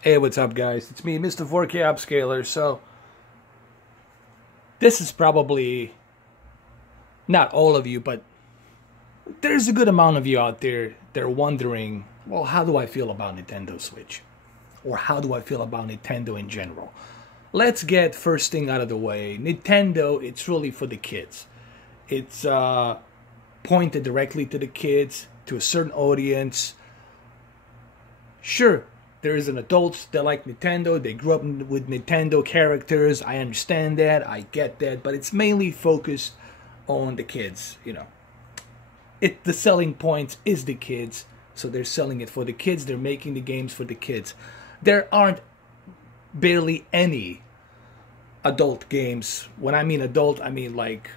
Hey, what's up, guys? It's me, Mr4K Upscaler. So, this is probably not all of you, but there's a good amount of you out there that are wondering, well, how do I feel about Nintendo Switch? Or how do I feel about Nintendo in general? Let's get first thing out of the way. Nintendo, it's really for the kids. It's pointed directly to the kids, to a certain audience. Sure, there is an adults that like Nintendo. They grew up with Nintendo characters. I understand that. I get that. But it's mainly focused on the kids, you know. The selling point is the kids. So they're selling it for the kids. They're making the games for the kids. There aren't barely any adult games. When I mean adult, I mean like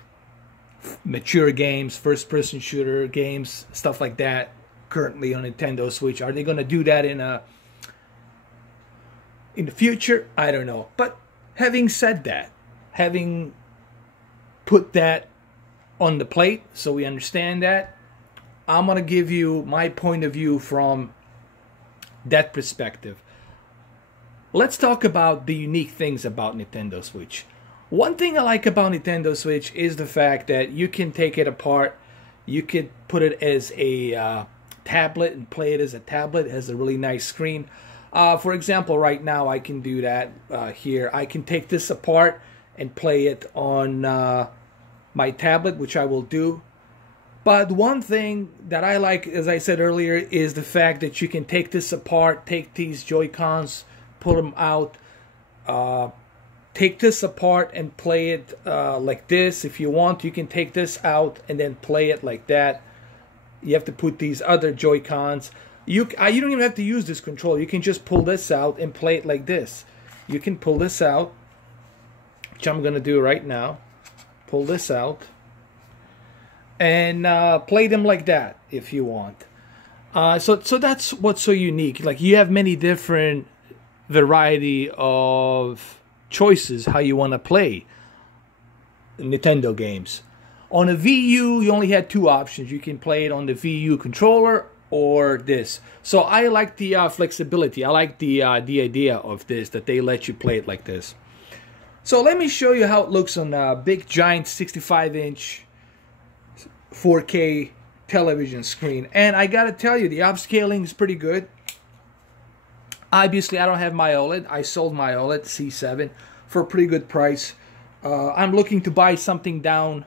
mature games, first-person shooter games, stuff like that currently on Nintendo Switch. Are they going to do that in the future? I don't know. But having said that, having put that on the plate so we understand that, I'm going to give you my point of view from that perspective. Let's talk about the unique things about Nintendo Switch. One thing I like about Nintendo Switch is the fact that you can take it apart. You could put it as a tablet and play it as a tablet. It has a really nice screen. For example, right now I can do that here. I can take this apart and play it on my tablet, which I will do. But one thing that I like, as I said earlier, is the fact that you can take this apart, take these Joy-Cons, pull them out, take this apart and play it like this. If you want, you can take this out and then play it like that. You have to put these other Joy-Cons. You don't even have to use this controller. You can just pull this out and play it like this. You can pull this out, which I'm going to do right now. Pull this out. And play them like that if you want. So that's what's so unique. Like, you have many different variety of choices how you want to play Nintendo games. On a Wii U, you only had two options. You can play it on the Wii U controller or this. So I like the flexibility. I like the idea of this, that they let you play it like this. So let me show you how it looks on a big giant 65-inch 4K television screen. And I gotta tell you, the upscaling is pretty good. Obviously, I don't have my OLED. I sold my OLED C7 for a pretty good price. I'm looking to buy something down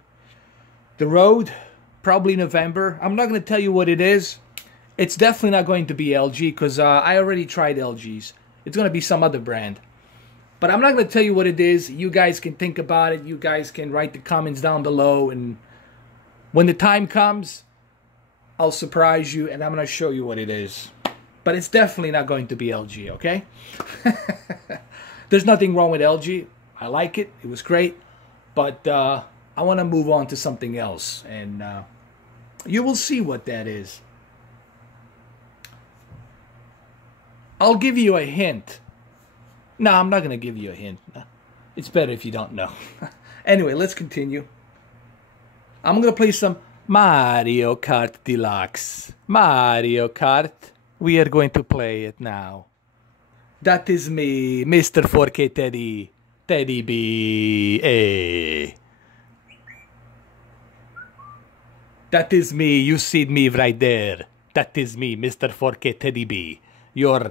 the road, probably November. I'm not going to tell you what it is. It's definitely not going to be LG because I already tried LG's. It's going to be some other brand. But I'm not going to tell you what it is. You guys can think about it. You guys can write the comments down below. And when the time comes, I'll surprise you and I'm going to show you what it is. But it's definitely not going to be LG, okay? There's nothing wrong with LG. I like it. It was great. But I want to move on to something else. And you will see what that is. I'll give you a hint. No, I'm not going to give you a hint. It's better if you don't know. Anyway, let's continue. I'm going to play some Mario Kart Deluxe. Mario Kart. We are going to play it now. That is me, Mr4KTeddyB. Hey. That is me. You see me right there. That is me, Mr4KTeddyB. You're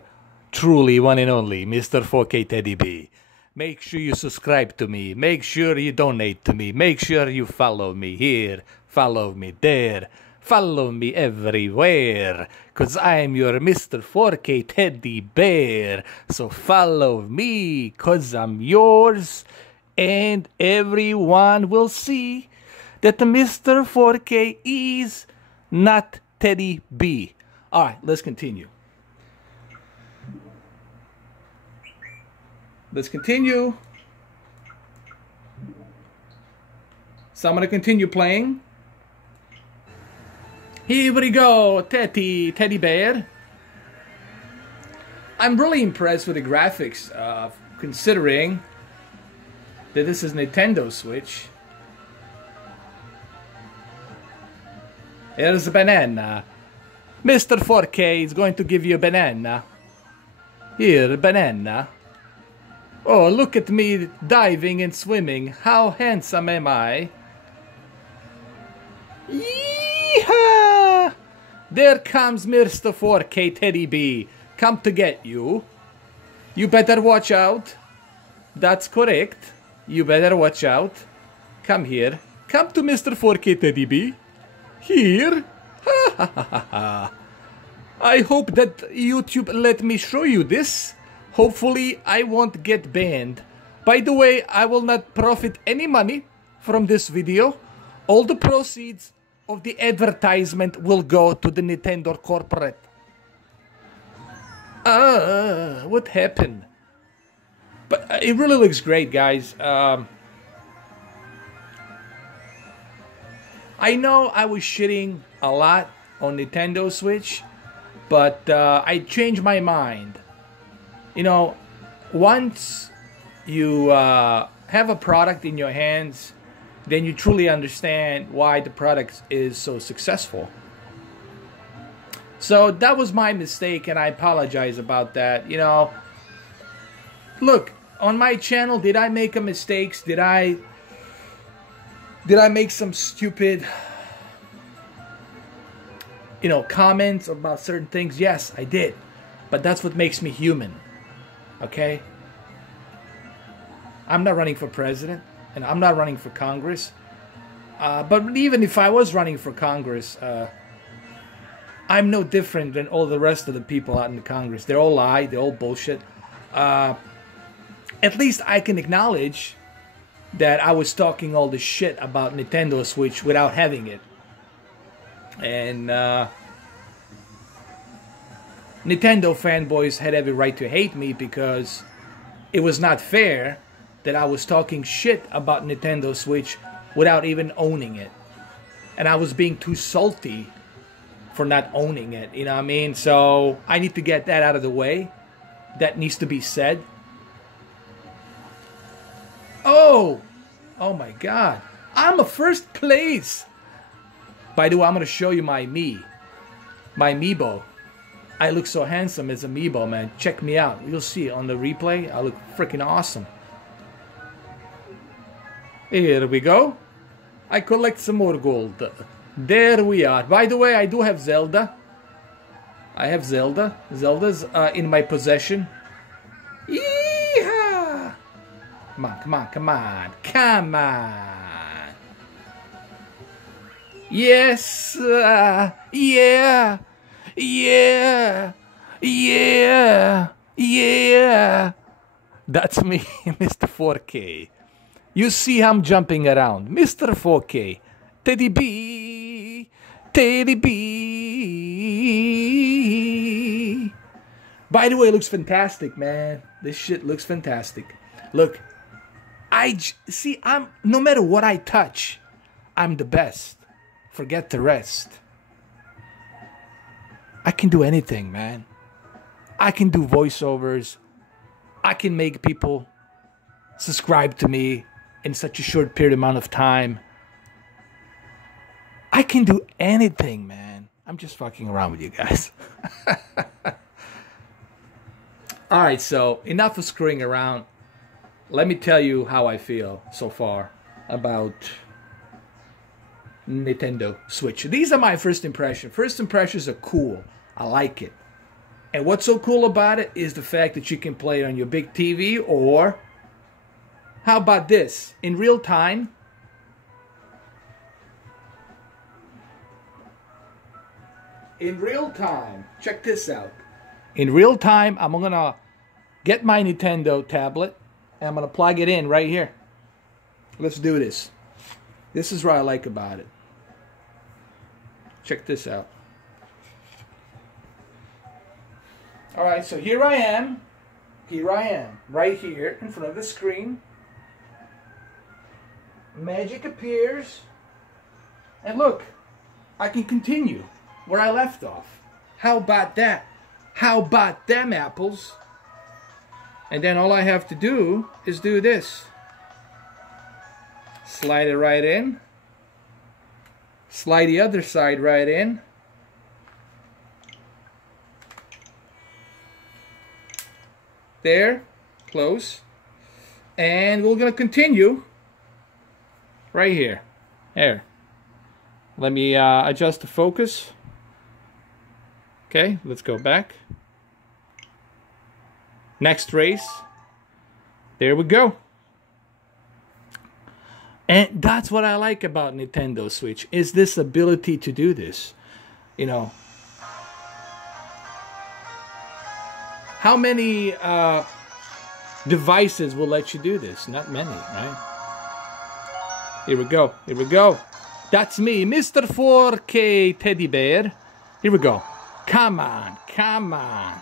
truly one and only Mr4KTeddyB. Make sure you subscribe to me. Make sure you donate to me. Make sure you follow me here. Follow me there. Follow me everywhere, cause I'm your Mr4K Teddy Bear. So follow me, cause I'm yours, and everyone will see that the Mr4K is not Teddy B. Alright, let's continue. Let's continue. So I'm gonna continue playing. Here we go, Teddy Bear. I'm really impressed with the graphics, considering that this is Nintendo Switch. Here's a banana. Mr4K is going to give you a banana. Here, banana. Oh, look at me diving and swimming. How handsome am I? Yeehaw! There comes Mr4KTeddyB. Come to get you. You better watch out. That's correct. You better watch out. Come here. Come to Mr4KTeddyB. Here. Ha ha ha ha. I hope that YouTube let me show you this. Hopefully I won't get banned. By the way, I will not profit any money from this video. All the proceeds of the advertisement will go to the Nintendo corporate. What happened? But it really looks great, guys. I know I was shitting a lot on Nintendo Switch, but I changed my mind. You know, once you have a product in your hands, then you truly understand why the product is so successful. So that was my mistake, and I apologize about that. You know, look, on my channel, did I make a mistakes? Did I make some stupid, you know, comments about certain things? Yes, I did. But that's what makes me human. Okay? I'm not running for president, and I'm not running for Congress. But even if I was running for Congress, I'm no different than all the rest of the people out in the Congress. They're all lie, they're all bullshit. At least I can acknowledge that I was talking all this shit about Nintendo Switch without having it. And Nintendo fanboys had every right to hate me because it was not fair that I was talking shit about Nintendo Switch without even owning it. And I was being too salty for not owning it, you know what I mean? So I need to get that out of the way. That needs to be said. Oh my God. I'm a first place. By the way, I'm going to show you my Amiibo. I look so handsome as Amiibo, man. Check me out. You'll see on the replay. I look freaking awesome. Here we go. I collect some more gold. There we are. By the way, I do have Zelda. I have Zelda. Zelda's in my possession. Yeehaw! Come on, come on, come on. Come on. Yes. Yeah. Yeah. Yeah. Yeah. That's me, Mr4K. You see I'm jumping around. Mr4K. TeddyB. TeddyB. By the way, it looks fantastic, man. This shit looks fantastic. Look, I'm no matter what I touch, I'm the best. Forget the rest. I can do anything, man. I can do voiceovers. I can make people subscribe to me in such a short period amount of time. I can do anything, man. I'm just fucking around with you guys. Alright, so enough of screwing around. Let me tell you how I feel so far about Nintendo Switch. These are my first impressions. First impressions are cool. I like it. And what's so cool about it is the fact that you can play it on your big TV, or how about this? In real time. In real time. Check this out. In real time, I'm going to get my Nintendo tablet and I'm going to plug it in right here. Let's do this. This is what I like about it. Check this out. Alright, so here I am. Here I am. Right here in front of the screen. Magic appears. And look, I can continue where I left off. How about that? How about them apples? And then all I have to do is do this. Slide it right in. Slide the other side right in. There, close. And we're going to continue right here. There. Let me adjust the focus. Okay, let's go back. Next race. There we go. And that's what I like about Nintendo Switch, is this ability to do this. You know, how many devices will let you do this? Not many, right? Here we go. Here we go. That's me, Mr4KTeddyB. Here we go. Come on. Come on.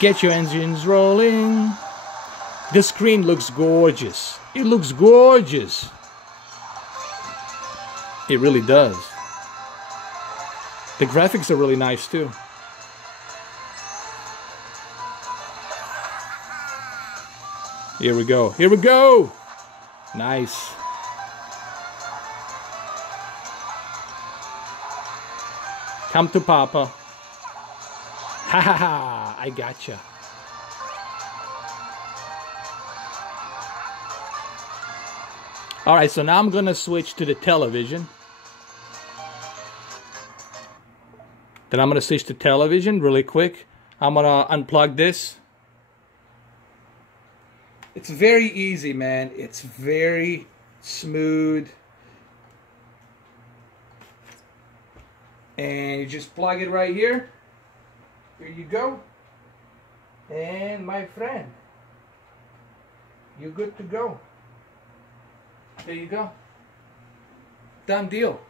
Get your engines rolling. The screen looks gorgeous. It looks gorgeous. It really does. The graphics are really nice too. Here we go. Here we go. Nice. Come to Papa. Ha ha ha. I gotcha. Alright, so now I'm going to switch to the television. Then I'm going to switch to television really quick. I'm going to unplug this. It's very easy, man. It's very smooth. And you just plug it right here. Here you go. And my friend, you're good to go. There you go. Done deal.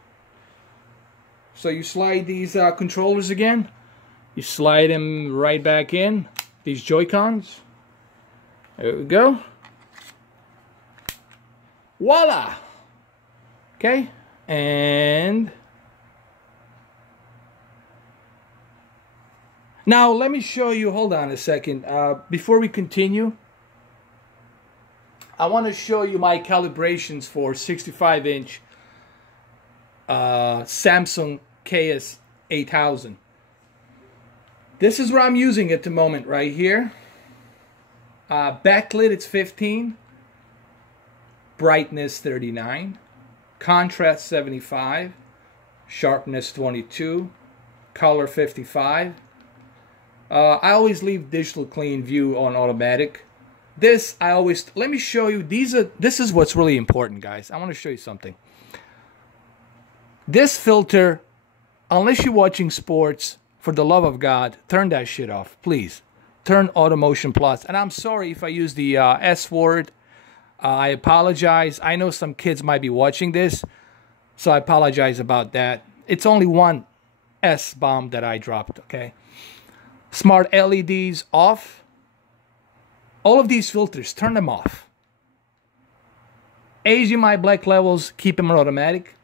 So you slide these controllers again. You slide them right back in. These Joy-Cons. There we go. Voila! Okay. And now let me show you, hold on a second. Before we continue, I want to show you my calibrations for 65-inch Samsung KS8000. This is where I'm using at the moment right here. Backlit, it's 15. Brightness, 39. Contrast, 75. Sharpness, 22. Color, 55. I always leave digital clean view on automatic. This, I always, let me show you, this is what's really important, guys. I want to show you something. This filter, unless you're watching sports, for the love of God, turn that shit off, please. Turn Auto Motion Plus. And I'm sorry if I use the S word. I apologize. I know some kids might be watching this, so I apologize about that. It's only one S-bomb that I dropped, okay? Smart LEDs off. All of these filters, turn them off. HDMI black levels, keep them on automatic.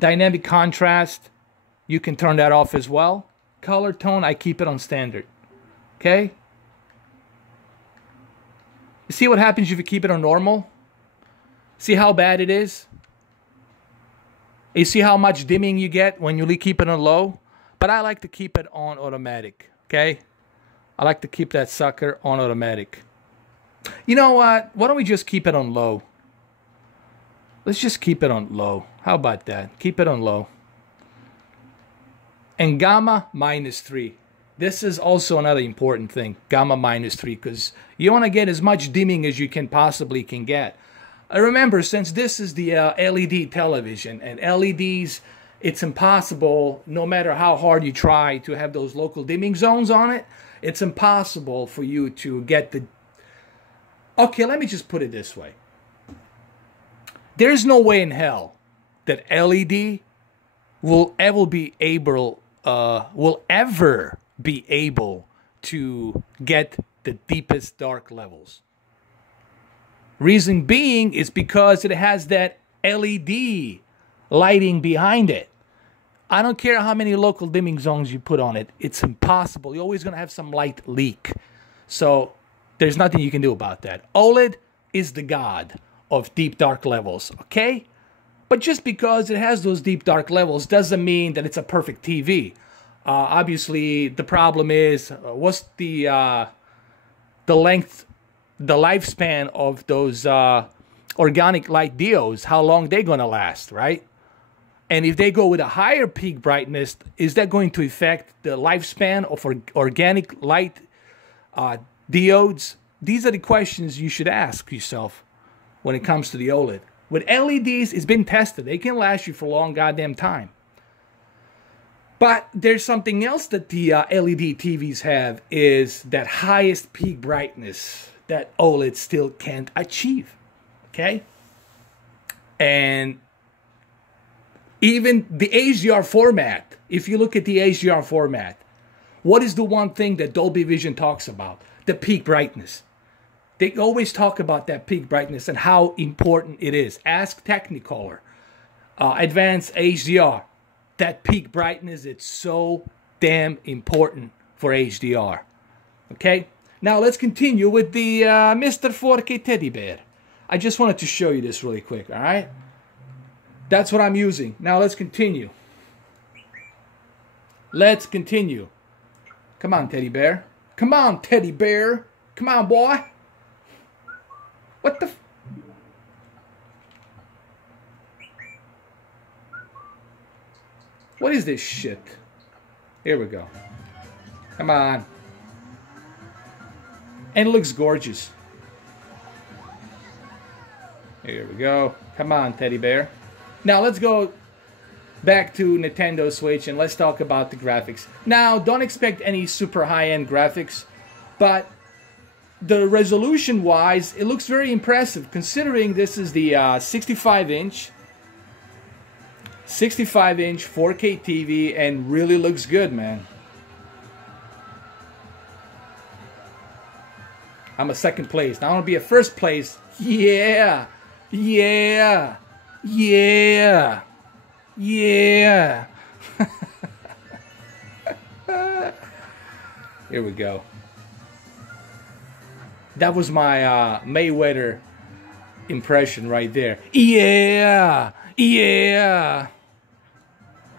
Dynamic contrast, you can turn that off as well. Color tone, I keep it on standard. Okay? You see what happens if you keep it on normal? See how bad it is? You see how much dimming you get when you keep it on low? But I like to keep it on automatic. Okay? I like to keep that sucker on automatic. You know what? Why don't we just keep it on low? Let's just keep it on low. How about that? Keep it on low. And gamma -3. This is also another important thing. Gamma -3, because you want to get as much dimming as you can possibly get. Remember, since this is the LED television, and LEDs, it's impossible, no matter how hard you try to have those local dimming zones on it, it's impossible for you to get the... Okay, let me just put it this way. There's no way in hell that LED will ever be able to get the deepest dark levels. Reason being is because it has that LED lighting behind it. I don't care how many local dimming zones you put on it. It's impossible. You're always going to have some light leak. So there's nothing you can do about that. OLED is the god of deep dark levels, okay? But just because it has those deep dark levels doesn't mean that it's a perfect TV. Obviously, the problem is what's the length, the lifespan of those organic light diodes? How long they gonna last, right? And if they go with a higher peak brightness, is that going to affect the lifespan of organic light diodes? These are the questions you should ask yourself when it comes to the OLED. With LEDs, it's been tested. They can last you for a long goddamn time. But there's something else that the LED TVs have, is that highest peak brightness that OLED still can't achieve. Okay? And even the HDR format, if you look at the HDR format, what is the one thing that Dolby Vision talks about? The peak brightness. They always talk about that peak brightness and how important it is. Ask Technicolor, Advanced HDR. That peak brightness, it's so damn important for HDR. Okay? Now let's continue with the Mr4KTeddyB. I just wanted to show you this really quick, all right? That's what I'm using. Now let's continue. Let's continue. Come on, Teddy Bear. Come on, Teddy Bear. Come on, boy. What the... What is this shit? Here we go. Come on. And it looks gorgeous. Here we go. Come on, Teddy Bear. Now let's go back to Nintendo Switch and let's talk about the graphics. Now, don't expect any super high-end graphics, but the resolution-wise, it looks very impressive considering this is the 65-inch 4K TV and really looks good, man. I'm a second place. Now I want to be a first place. Yeah. Yeah. Yeah. Yeah. Here we go. That was my Mayweather impression right there. Yeah. Yeah.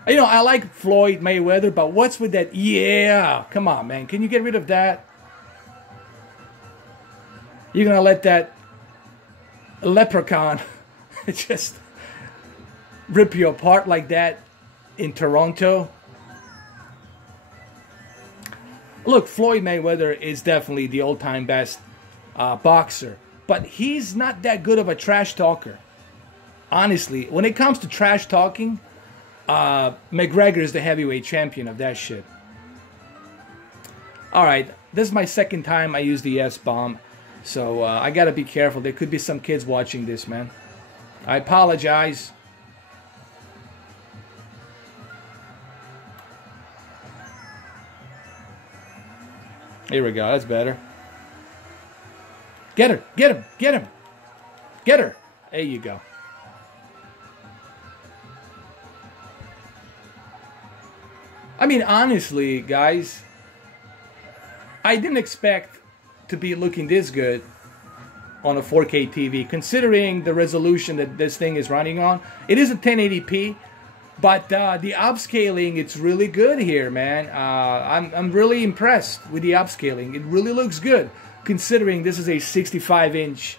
You know, I like Floyd Mayweather, but what's with that? Yeah. Come on, man. Can you get rid of that? You're going to let that leprechaun just rip you apart like that in Toronto? Look, Floyd Mayweather is definitely the all-time best boxer, but he's not that good of a trash talker. Honestly, when it comes to trash talking, McGregor is the heavyweight champion of that shit. Alright, this is my second time I use the S-bomb, so I gotta be careful. There could be some kids watching this, man. I apologize. Here we go, that's better. Get her, get him, get him. Get her. There you go. I mean, honestly, guys, I didn't expect to be looking this good on a 4K TV, considering the resolution that this thing is running on. It is a 1080p, but the upscaling, it's really good here, man. I'm really impressed with the upscaling. It really looks good, considering this is a 65-inch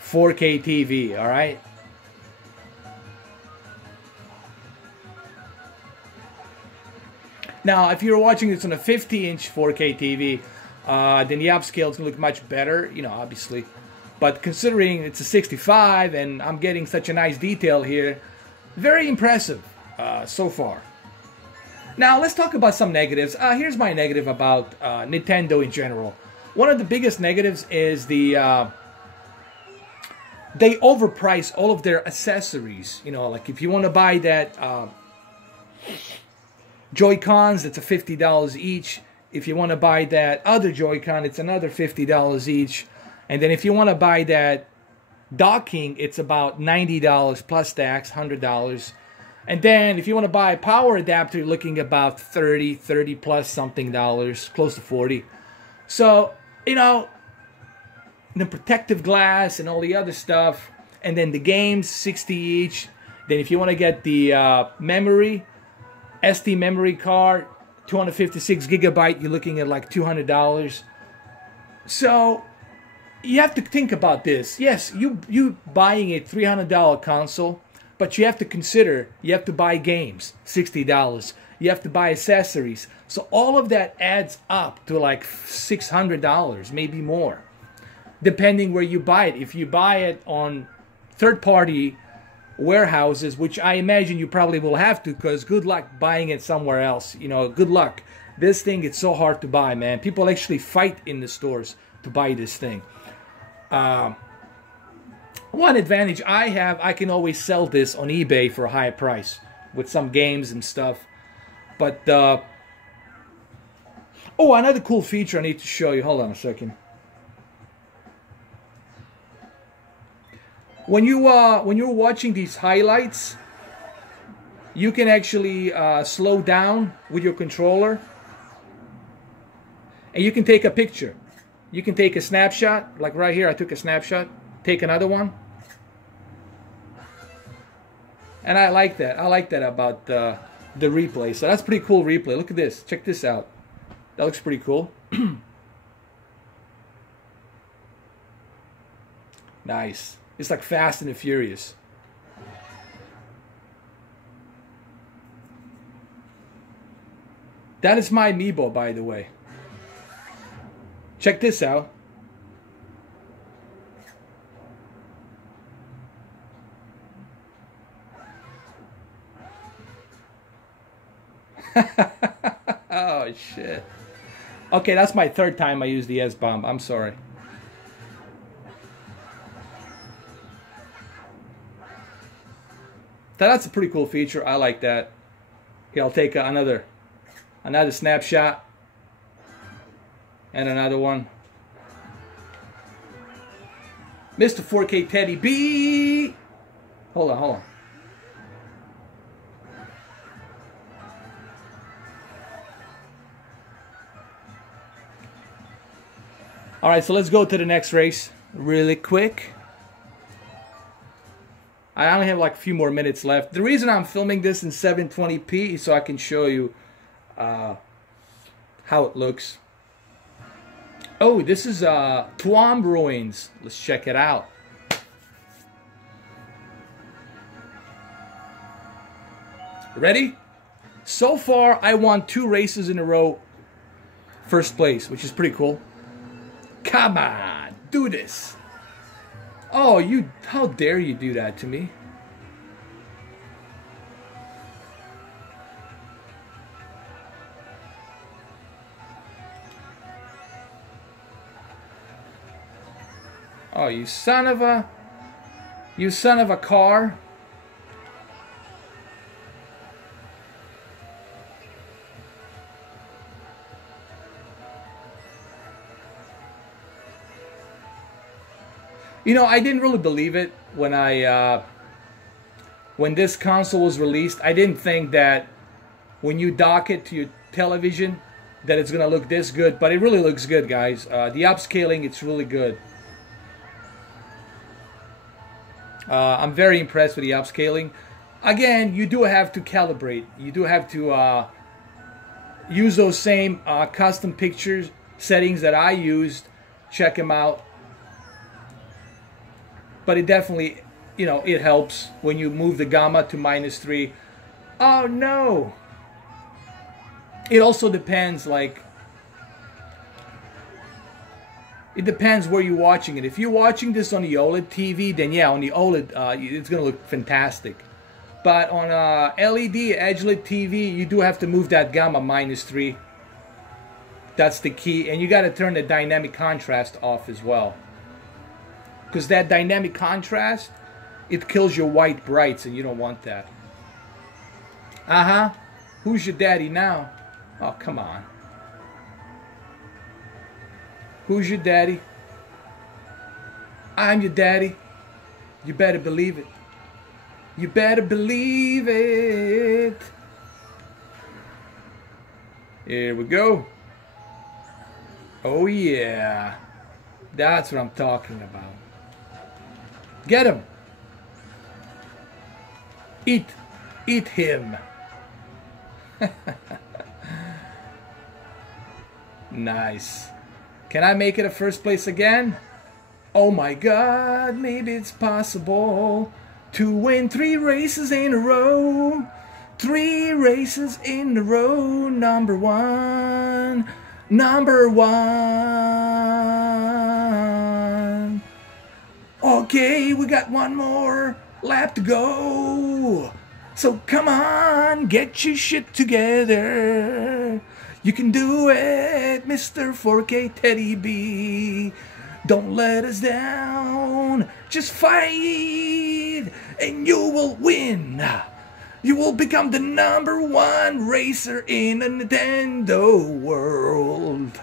4K TV, all right? Now, if you're watching this on a 50-inch 4K TV, then the upscale is going to look much better, you know, obviously. But considering it's a 65 and I'm getting such a nice detail here, very impressive so far. Now, let's talk about some negatives. Here's my negative about Nintendo in general. One of the biggest negatives is they overprice all of their accessories. You know, like if you want to buy that Joy-Cons, it's a $50 each. If you want to buy that other Joy-Con, it's another $50 each. And then if you want to buy that docking, it's about $90 plus tax, $100. And then if you want to buy a power adapter, you're looking about $30 plus something dollars, close to 40. So, you know, the protective glass and all the other stuff. And then the games, $60 each. Then if you want to get the memory, SD memory card, 256 gigabyte, you're looking at like $200. So you have to think about this. Yes, you buying a $300 console, but you have to consider you have to buy games, $60. You have to buy accessories. So all of that adds up to like $600, maybe more, depending where you buy it. If you buy it on third-party warehouses, which I imagine you probably will have to, because good luck buying it somewhere else. You know, good luck. This thing, it's so hard to buy, man. People actually fight in the stores to buy this thing. One advantage I have, I can always sell this on eBay for a higher price with some games and stuff. But, oh, another cool feature I need to show you. Hold on a second. When you're watching these highlights, you can actually slow down with your controller, and you can take a picture. You can take a snapshot, like right here. I took a snapshot. Take another one, and I like that. I like that about the replay. So that's pretty cool replay. Look at this. Check this out. That looks pretty cool. Nice. It's like Fast and the Furious. That is my amiibo, by the way. Check this out. Oh, shit. Okay, that's my third time I used the S-bomb. I'm sorry. That's a pretty cool feature. I like that. Here, I'll take another snapshot. And another one. Mr4KTeddyB. Hold on. Alright, so let's go to the next race really quick. I only have like a few more minutes left. The reason I'm filming this in 720p is so I can show you how it looks. Oh, this is Tuam Ruins. Let's check it out. Ready? So far, I won 2 races in a row. First place, which is pretty cool. Come on, do this. Oh, how dare you do that to me? Oh, you son of a car. You know, I didn't really believe it when when this console was released. I didn't think that when you dock it to your television that it's gonna look this good, but it really looks good, guys. The upscaling, it's really good. I'm very impressed with the upscaling. Again, you do have to calibrate. You do have to use those same custom pictures settings that I used. Check them out. But it definitely, you know, it helps when you move the gamma to -3. Oh no! It also depends, like, it depends where you're watching it. If you're watching this on the OLED TV, then yeah, on the OLED, it's gonna look fantastic. But on LED, edge-lit TV, you do have to move that gamma -3. That's the key, and you got to turn the dynamic contrast off as well. Because that dynamic contrast, it kills your white brights, and you don't want that. Uh-huh. Who's your daddy now? Oh, come on. Who's your daddy? I'm your daddy. You better believe it. You better believe it. Here we go. Oh yeah. That's what I'm talking about. Get him. Eat him. Nice. Can I make it a first place again? Oh my God, maybe it's possible to win 3 races in a row. 3 races in a row. Number one. Number one. Okay, we got one more lap to go. So come on, get your shit together. You can do it, Mr4KTeddyB. Don't let us down. Just fight, and you will win. You will become the number 1 racer in the Nintendo world.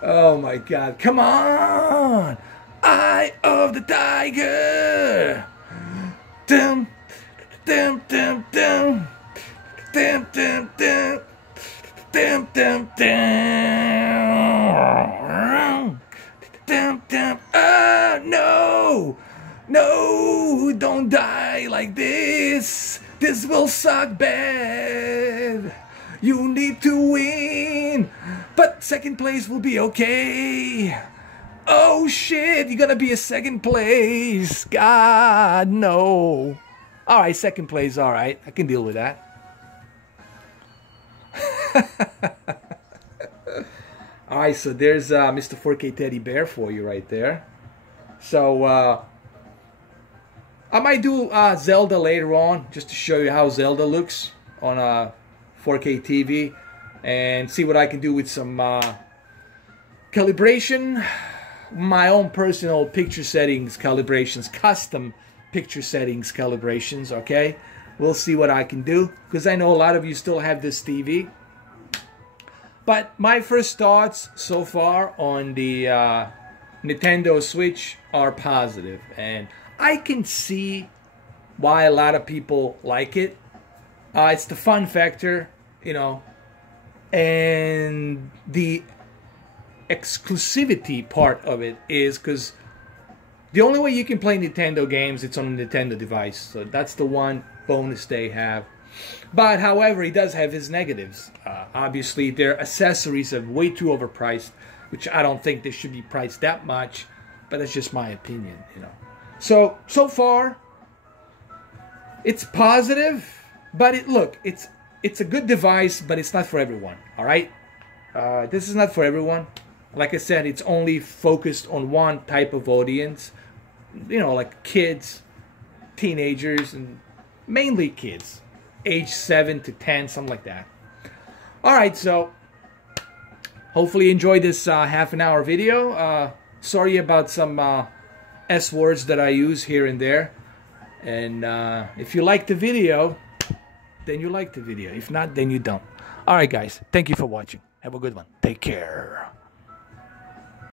Oh my God, come on. Eye of the Tiger. Dum, dum, dum, dum. Dum, dum, dum. Dum, dum, dum. Dum, dum. Ah, no. No, don't die like this. This will suck bad. You need to win. But second place will be okay. Oh shit, you're gonna be a second place. God, no. Alright, second place, alright. I can deal with that. Alright, so there's Mr4KTeddyB for you right there. So, I might do Zelda later on, just to show you how Zelda looks on 4K TV. And see what I can do with some calibration. My own personal picture settings calibrations, custom picture settings calibrations, okay? We'll see what I can do, because I know a lot of you still have this TV. But my first thoughts so far on the Nintendo Switch are positive, and I can see why a lot of people like it. It's the fun factor, you know, and the exclusivity part of it is because the only way you can play Nintendo games, it's on a Nintendo device. So that's the one bonus they have. But however, he does have his negatives. Obviously, their accessories are way too overpriced, which I don't think they should be priced that much. But that's just my opinion, you know. So far, it's positive. But look, it's a good device, but it's not for everyone. All right, this is not for everyone. Like I said, it's only focused on one type of audience. You know, like kids, teenagers, and mainly kids, age 7 to 10, something like that. All right, so hopefully you enjoyed this half an hour video. Sorry about some S words that I use here and there. And if you like the video, then you like the video. If not, then you don't. All right, guys. Thank you for watching. Have a good one. Take care.